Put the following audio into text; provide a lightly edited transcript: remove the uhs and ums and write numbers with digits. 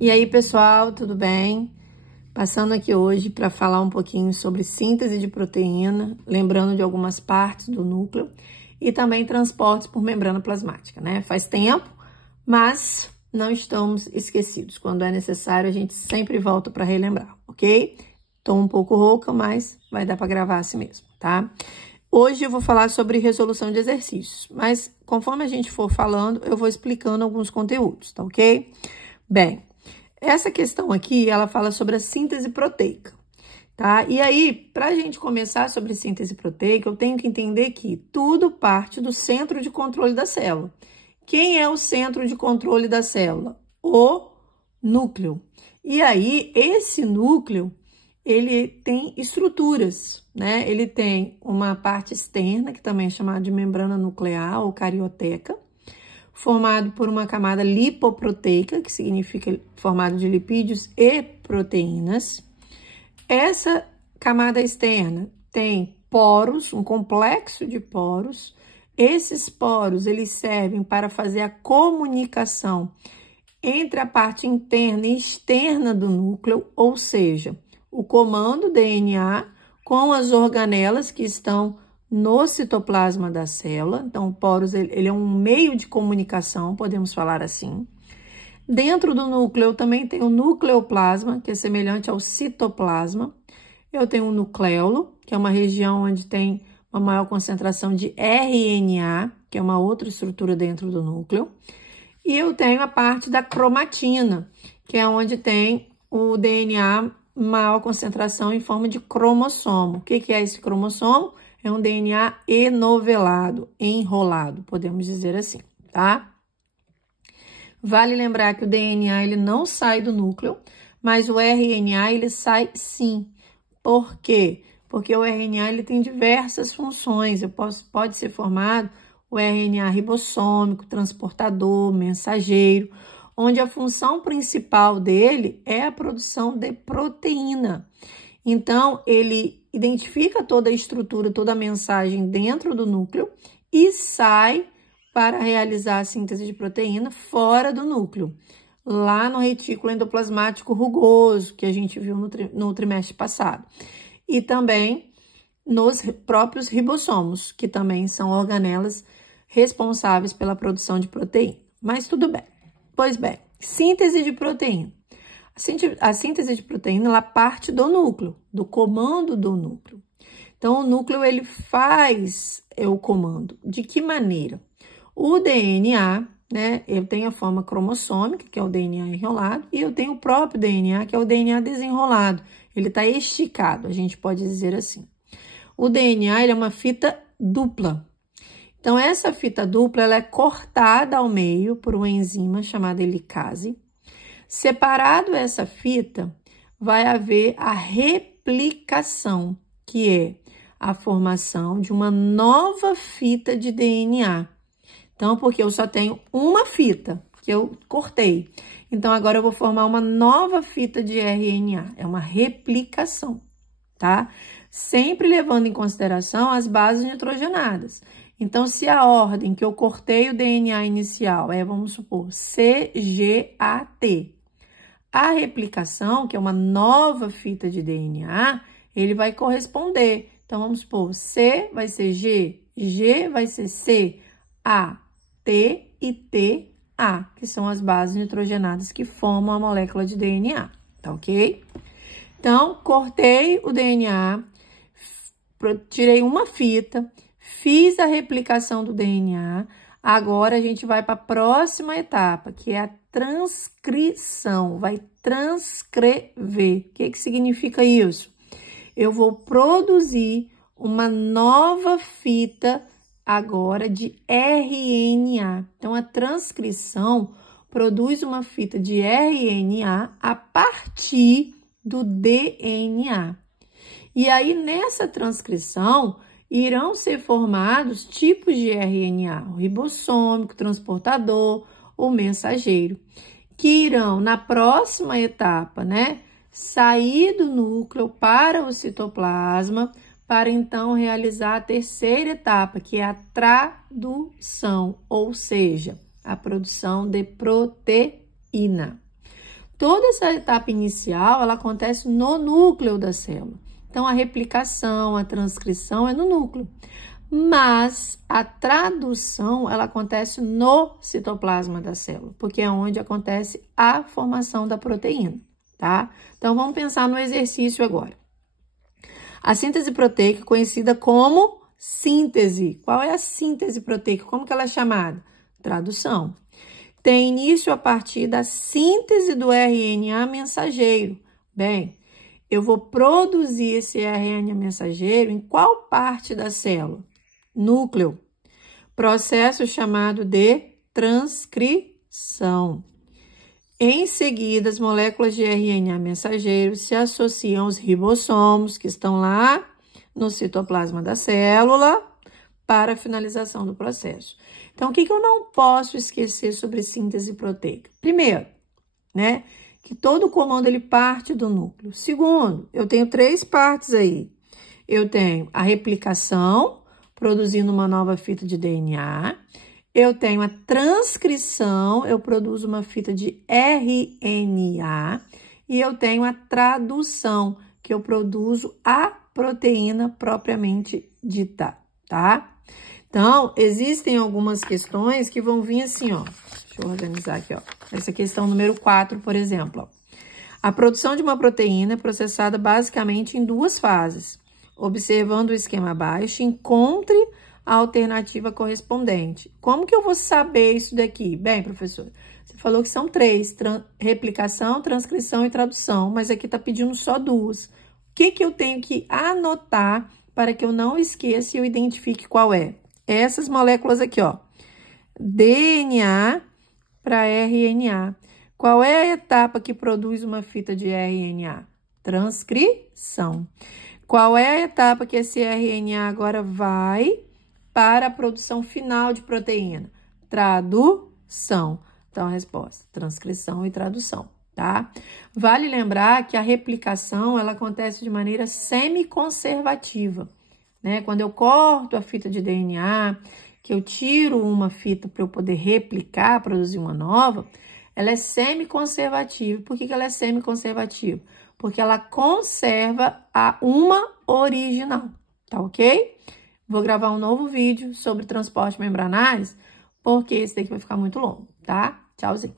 E aí, pessoal, tudo bem? Passando aqui hoje para falar um pouquinho sobre síntese de proteína, lembrando de algumas partes do núcleo e também transportes por membrana plasmática, né? Faz tempo, mas não estamos esquecidos. Quando é necessário, a gente sempre volta para relembrar, ok? Tô um pouco rouca, mas vai dar para gravar assim mesmo, tá? Hoje eu vou falar sobre resolução de exercícios, mas conforme a gente for falando, eu vou explicando alguns conteúdos, tá ok? Bem, essa questão aqui, ela fala sobre a síntese proteica, tá? E aí, para a gente começar sobre síntese proteica, eu tenho que entender que tudo parte do centro de controle da célula. Quem é o centro de controle da célula? O núcleo. E aí, esse núcleo, ele tem estruturas, né? Ele tem uma parte externa, que também é chamada de membrana nuclear ou carioteca, formado por uma camada lipoproteica, que significa formado de lipídios e proteínas. Essa camada externa tem poros, um complexo de poros. Esses poros, eles servem para fazer a comunicação entre a parte interna e externa do núcleo, ou seja, o comando DNA com as organelas que estão no citoplasma da célula. Então, o poros, ele é um meio de comunicação, podemos falar assim. Dentro do núcleo, eu também tenho o nucleoplasma, que é semelhante ao citoplasma. Eu tenho o nucleolo, que é uma região onde tem uma maior concentração de RNA, que é uma outra estrutura dentro do núcleo. E eu tenho a parte da cromatina, que é onde tem o DNA maior concentração em forma de cromossomo. O que é esse cromossomo? É um DNA enovelado, enrolado, podemos dizer assim, tá? Vale lembrar que o DNA ele não sai do núcleo, mas o RNA ele sai sim. Por quê? Porque o RNA ele tem diversas funções. Pode ser formado o RNA ribossômico, transportador, mensageiro, onde a função principal dele é a produção de proteína. Então, ele identifica toda a estrutura, toda a mensagem dentro do núcleo e sai para realizar a síntese de proteína fora do núcleo, lá no retículo endoplasmático rugoso, que a gente viu no trimestre passado. E também nos próprios ribossomos, que também são organelas responsáveis pela produção de proteína. Mas tudo bem. Pois bem, síntese de proteína. A síntese de proteína, ela parte do núcleo, do comando do núcleo. Então, o núcleo, ele faz o comando. De que maneira? O DNA, né, eu tenho a forma cromossômica, que é o DNA enrolado, e eu tenho o próprio DNA, que é o DNA desenrolado. Ele está esticado, a gente pode dizer assim. O DNA, ele é uma fita dupla. Então, essa fita dupla, ela é cortada ao meio por uma enzima chamada helicase. Separado essa fita, vai haver a replicação, que é a formação de uma nova fita de DNA. Então, porque eu só tenho uma fita que eu cortei. Então, agora eu vou formar uma nova fita de RNA. É uma replicação, tá? Sempre levando em consideração as bases nitrogenadas. Então, se a ordem que eu cortei o DNA inicial é, vamos supor, CGAT, a replicação, que é uma nova fita de DNA, ele vai corresponder. Então, vamos supor, C vai ser G, G vai ser C, A, T e T, A, que são as bases nitrogenadas que formam a molécula de DNA, tá ok? Então, cortei o DNA, tirei uma fita, fiz a replicação do DNA, agora a gente vai para a próxima etapa, que é a transcrição, vai transcrever. O que significa isso? Eu vou produzir uma nova fita agora de RNA. Então, a transcrição produz uma fita de RNA a partir do DNA. E aí, nessa transcrição, irão ser formados tipos de RNA, o ribossômico, transportador, o mensageiro, que irão, na próxima etapa, né, sair do núcleo para o citoplasma, para então realizar a terceira etapa, que é a tradução, ou seja, a produção de proteína. Toda essa etapa inicial, ela acontece no núcleo da célula. Então, a replicação, a transcrição é no núcleo. Mas a tradução, ela acontece no citoplasma da célula, porque é onde acontece a formação da proteína, tá? Então, vamos pensar no exercício agora. A síntese proteica é conhecida como síntese. Qual é a síntese proteica? Como que ela é chamada? Tradução. Tem início a partir da síntese do RNA mensageiro. Bem, eu vou produzir esse RNA mensageiro em qual parte da célula? Núcleo. Processo chamado de transcrição. Em seguida, as moléculas de RNA mensageiro se associam aos ribossomos, que estão lá no citoplasma da célula, para a finalização do processo. Então, o que eu não posso esquecer sobre síntese proteica? Primeiro, né, que todo o comando ele parte do núcleo. Segundo, eu tenho 3 partes aí. Eu tenho a replicação, produzindo uma nova fita de DNA. Eu tenho a transcrição, eu produzo uma fita de RNA. E eu tenho a tradução, que eu produzo a proteína propriamente dita, tá? Então, existem algumas questões que vão vir assim, ó. Deixa eu organizar aqui, ó. Essa questão número 4, por exemplo, ó. A produção de uma proteína é processada basicamente em 2 fases. Observando o esquema abaixo, encontre a alternativa correspondente. Como que eu vou saber isso daqui? Bem, professor, você falou que são 3, replicação, transcrição e tradução, mas aqui tá pedindo só 2. O que eu tenho que anotar para que eu não esqueça e eu identifique qual é? Essas moléculas aqui, ó. DNA para RNA. Qual é a etapa que produz uma fita de RNA? Transcrição. Qual é a etapa que esse RNA agora vai para a produção final de proteína? Tradução. Então, a resposta, transcrição e tradução, tá? Vale lembrar que a replicação, ela acontece de maneira semiconservativa, né? Quando eu corto a fita de DNA, que eu tiro uma fita para eu poder replicar, produzir uma nova, ela é semiconservativa. Por que ela é semiconservativa? Porque ela conserva uma original, tá ok? Vou gravar um novo vídeo sobre transporte membranários, porque esse daqui vai ficar muito longo, tá? Tchauzinho.